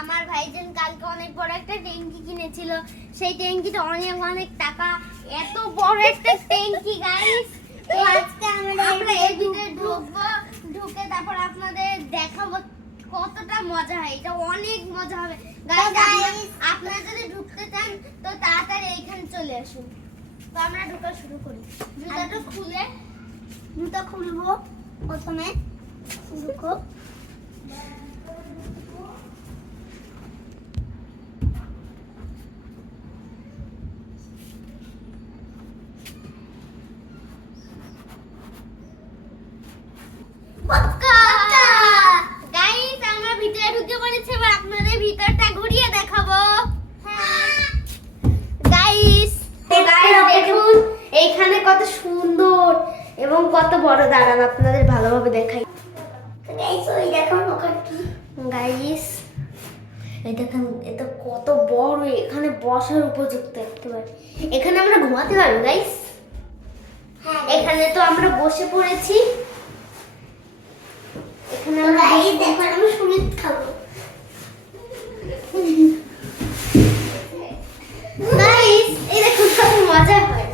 আমার ভাইজান কালকে অনেক বড় একটা ট্যাঙ্কি কিনেছিল। সেই ট্যাঙ্কিটা অনেক অনেক টাকা, এত বড় একটা ট্যাঙ্কি গাইস। তো আজকে আমরা এর ভিতরে ঢুকবো, ঢুকে তারপর আপনাদের দেখাবো কতটা মজা হয়। এটা অনেক মজা হবে গাইস। আপনারা যদি ঢুকতে চান তো তাড়াতাড়ি এইখানে চলে আসুন। তো আমরা ঢোকা শুরু করি। জুতা খুলবো প্রথমে। ঢুকো। গাইস আমরা ভিতরে ঢুকে পড়েছি, এবার আপনাদের ভিতরটা ঘুরিয়ে দেখাবো। গাইস দেখুন এইখানে কত সুন্দর এবং কত বড়, দাঁড়ান আপনাদের ভালোভাবে দেখাই। গাইস ওই দেখুন ওখানে কি, গাইস এই দেখুন এটা কত বড়, এখানে বসার উপযুক্ত একেবারে। এখানে আমরা ঘুমাতে পারবো গাইস। এখানে তো আমরা বসে পড়েছি। এখানে আমরা দেখুন আমরা সুমিত খাবো। গাইস এই দেখুন কত মজা হয়।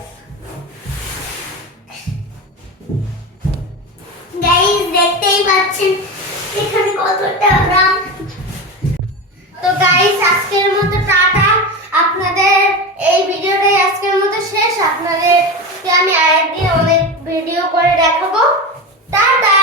গাইস দেখতেই পাচ্ছেন এখানে কতটা আরাম। তো গাইস আজকের মতো টাটা। আপনাদের এই ভিডিওটাই আজকের মতো শেষ। আপনাদেরকে আমি আরেকদিন অনেক ভিডিও করে দেখাবো। টাটা।